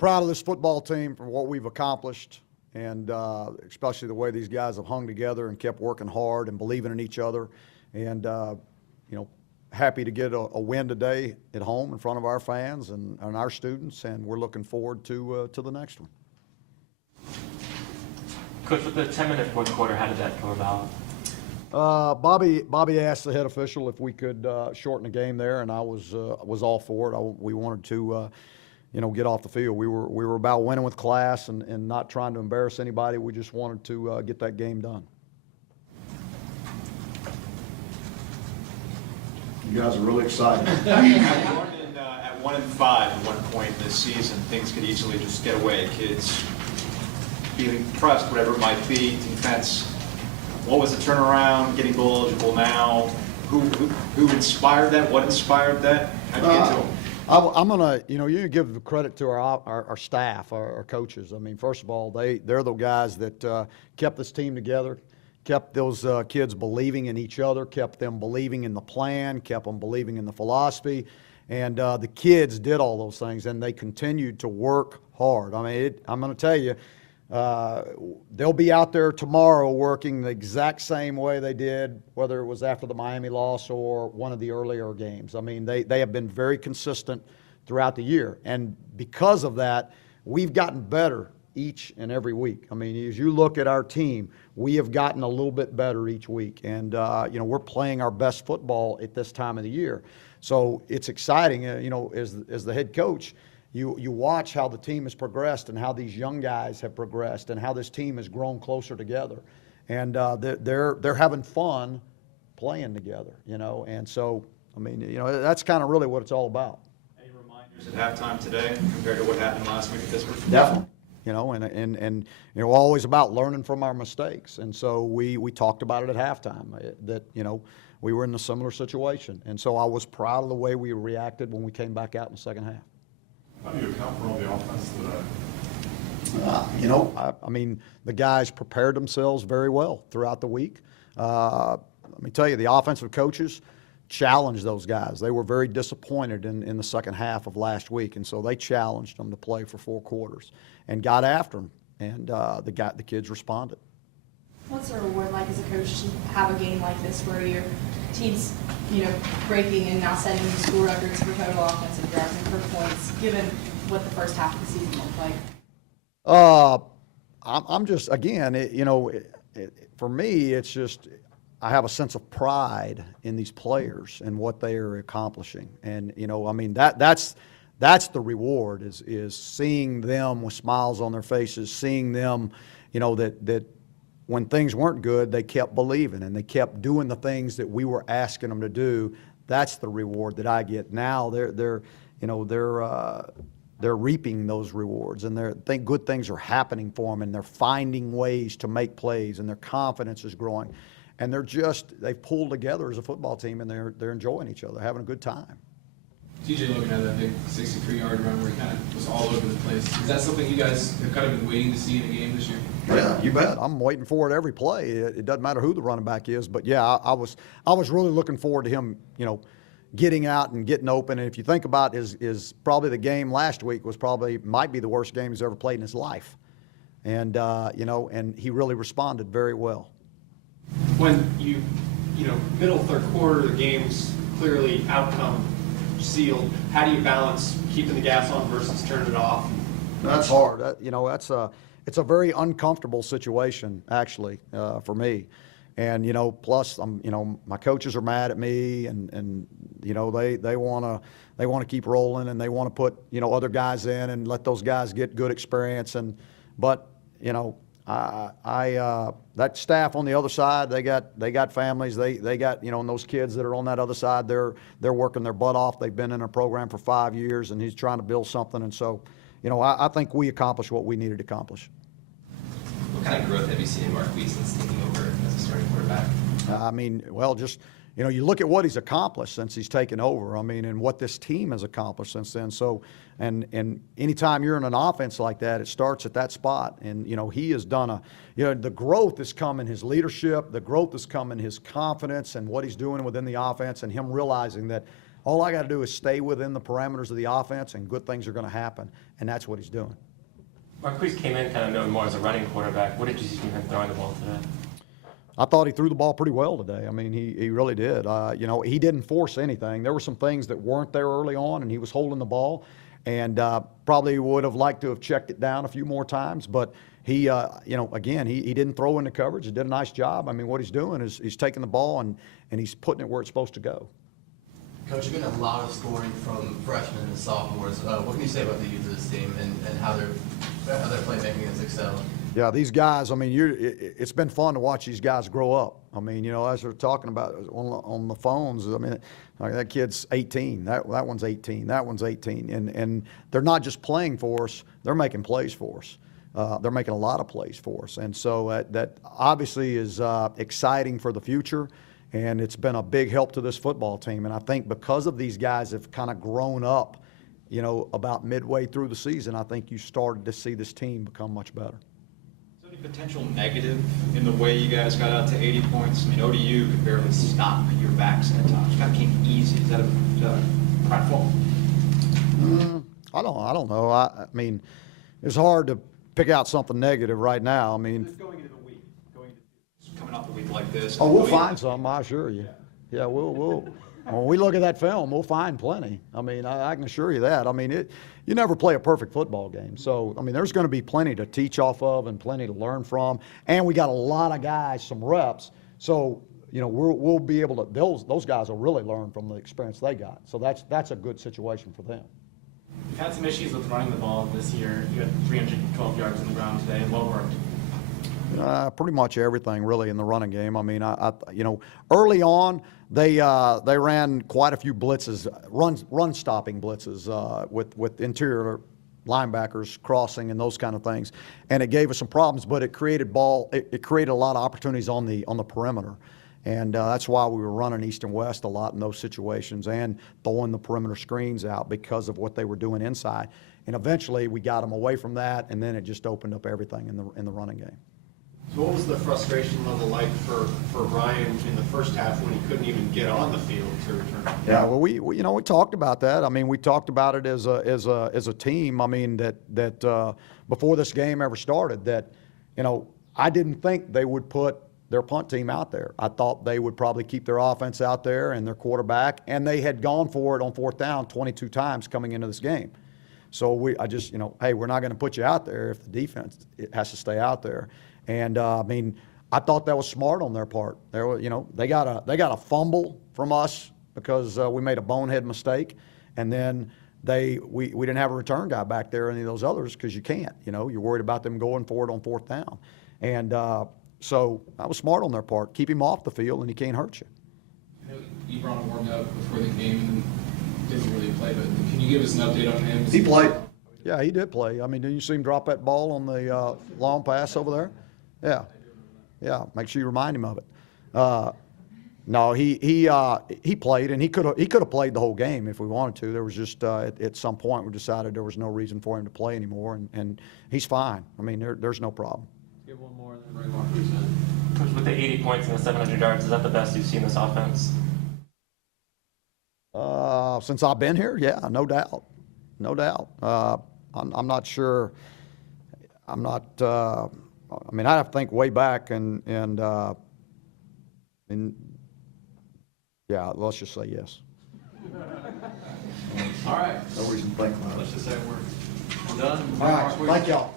proud of this football team for what we've accomplished, and especially the way these guys have hung together and kept working hard and believing in each other. And, happy to get a win today at home in front of our fans and our students, and we're looking forward to the next one. Coach, with the 10-minute fourth quarter, how did that come about? Bobby asked the head official if we could shorten the game there, and I was all for it. We wanted to, get off the field. We were about winning with class and not trying to embarrass anybody. We just wanted to get that game done. You guys are really excited. At 1-5 at one point this season, things could easily just get away. Kids feeling pressed, whatever it might be, defense. What was the turnaround, getting goal eligible now? Who inspired that? What inspired that? How'd you get to them? I'm gonna, you give the credit to our staff, our coaches. I mean, first of all, they're the guys that kept this team together, kept those kids believing in each other, kept them believing in the plan, kept them believing in the philosophy, and the kids did all those things, and they continued to work hard. I mean, I'm going to tell you, they'll be out there tomorrow working the exact same way they did, whether it was after the Miami loss or one of the earlier games. I mean, they have been very consistent throughout the year, and because of that, we've gotten better each and every week. I mean, as you look at our team, we have gotten a little bit better each week, and we're playing our best football at this time of the year. So it's exciting, as the head coach. You watch how the team has progressed and how these young guys have progressed and how this team has grown closer together, and they're having fun playing together, And so, I mean, that's kind of really what it's all about. Any reminders at halftime today compared to what happened last week at Pittsburgh? Definitely. And always about learning from our mistakes. And so we talked about it at halftime that, we were in a similar situation. And so I was proud of the way we reacted when we came back out in the second half. How do you account for all the offense today? I mean, the guys prepared themselves very well throughout the week. Let me tell you, the offensive coaches challenged those guys. They were very disappointed in the second half of last week, and so they challenged them to play for 4 quarters and got after them, and the kids responded. What's the reward like as a coach to have a game like this where your team's, breaking and now setting new school records for total offensive yards and for points, given what the first half of the season looked like? I'm just, again, for me, it's just I have a sense of pride in these players and what they are accomplishing. And, I mean, that's the reward is seeing them with smiles on their faces, seeing them, that when things weren't good, they kept believing and they kept doing the things that we were asking them to do. That's the reward that I get. Now they're reaping those rewards, and good things are happening for them, and they're finding ways to make plays, and their confidence is growing, and they've pulled together as a football team, and they're enjoying each other, having a good time. TJ, looking at that big 63-yard run where he kind of was all over the place, is that something you guys have kind of been waiting to see in a game this year? Yeah, you bet. I'm waiting for it every play. It doesn't matter who the running back is, but yeah, I was really looking forward to him, getting out and getting open. And if you think about is probably the game last week might be the worst game he's ever played in his life, and and he really responded very well. When middle third quarter, the game's clearly outcome sealed. How do you balance keeping the gas on versus turning it off? That's hard. It's a very uncomfortable situation actually for me, and plus my coaches are mad at me, and they want to keep rolling, and they want to put other guys in and let those guys get good experience, but that staff on the other side, they got families, they got and those kids that are on that other side, they're working their butt off. They've been in a program for 5 years, and he's trying to build something, and so I think we accomplished what we needed to accomplish. What kind of growth have you seen in Marquis since taking over as a starting quarterback? I mean, well, just you look at what he's accomplished since he's taken over. I mean, and what this team has accomplished since then. So, and anytime you're in an offense like that, it starts at that spot. And he has done the growth has come in his leadership. The growth has come in his confidence and what he's doing within the offense, and him realizing that All I got to do is stay within the parameters of the offense, and good things are going to happen, and that's what he's doing. Marquise came in kind of known more as a running quarterback. What did you see from him throwing the ball today? I thought he threw the ball pretty well today. I mean, he really did. You know, he didn't force anything. There were some things that weren't there early on, and he was holding the ball, and probably would have liked to have checked it down a few more times. But he, you know, again, he didn't throw into coverage. He did a nice job. I mean, what he's doing is he's taking the ball and he's putting it where it's supposed to go. Coach, you're getting a lot of scoring from freshmen and sophomores. What can you say about the youth of this team and how their playmaking has excelled? Yeah, these guys, I mean, it's been fun to watch these guys grow up. I mean, you know, as they're talking about on the phones, I mean, like that kid's 18, that one's 18, that one's 18. And they're not just playing for us, they're making plays for us. They're making a lot of plays for us. And so that obviously is exciting for the future. And it's been a big help to this football team. And I think because of these guys have kind of grown up, you know, about midway through the season, I think you started to see this team become much better. Is there any potential negative in the way you guys got out to 80 points? I mean, ODU could barely stop your backs at times. It kind of came easy. Is that a prideful? I don't know. I mean, it's hard to pick out something negative right now. I mean, Just going into the week, coming off a week like this. oh, we'll find some, I assure you. Yeah, we'll when we look at that film, we'll find plenty. I mean, I can assure you that. I mean, you never play a perfect football game. So, I mean, there's going to be plenty to teach off of and plenty to learn from. And we got a lot of guys, some reps. So, you know, we'll be able to, those guys will really learn from the experience they got. So that's a good situation for them. You've had some issues with running the ball this year. You had 312 yards on the ground today, and what worked? Pretty much everything really in the running game. I mean, you know, early on they ran quite a few blitzes, run stopping blitzes with interior linebackers crossing and those kind of things, and it gave us some problems. But it created it created a lot of opportunities on the perimeter, and that's why we were running east and west a lot in those situations and throwing the perimeter screens out because of what they were doing inside. And eventually we got them away from that, and then it just opened up everything in the running game. So what was the frustration level like for Ryan in the first half when he couldn't even get on the field to return? Yeah, well, we you know, we talked about that. I mean, we talked about it as a team. I mean, that before this game ever started, that, you know, I didn't think they would put their punt team out there. I thought they would probably keep their offense out there and their quarterback, and they had gone for it on fourth down 22 times coming into this game. So I just, you know, hey, we're not going to put you out there if the defense has to stay out there. And I mean, I thought that was smart on their part. There were, you know, they got a fumble from us because we made a bonehead mistake, and then we didn't have a return guy back there, any of those others, because you can't. You know, you're worried about them going for it on fourth down, and so that was smart on their part. Keep him off the field, and he can't hurt you. I know Ebron warmed up before the game and didn't really play, but can you give us an update on him? He played. Yeah, he did play. I mean, didn't you see him drop that ball on the long pass over there? Yeah. Make sure you remind him of it. No, he played, and he could have played the whole game if we wanted to. There was just at some point we decided there was no reason for him to play anymore, and he's fine. I mean, there's no problem. Get one more, and then bring Marquise in. Coach, with the 80 points and the 700 yards, is that the best you've seen this offense? Since I've been here, yeah, no doubt. I'm not sure. I'm not. I mean, I have to think way back, and yeah, let's just say yes. All right. No reason to think about it. Let's just say we're done. All right, thank y'all.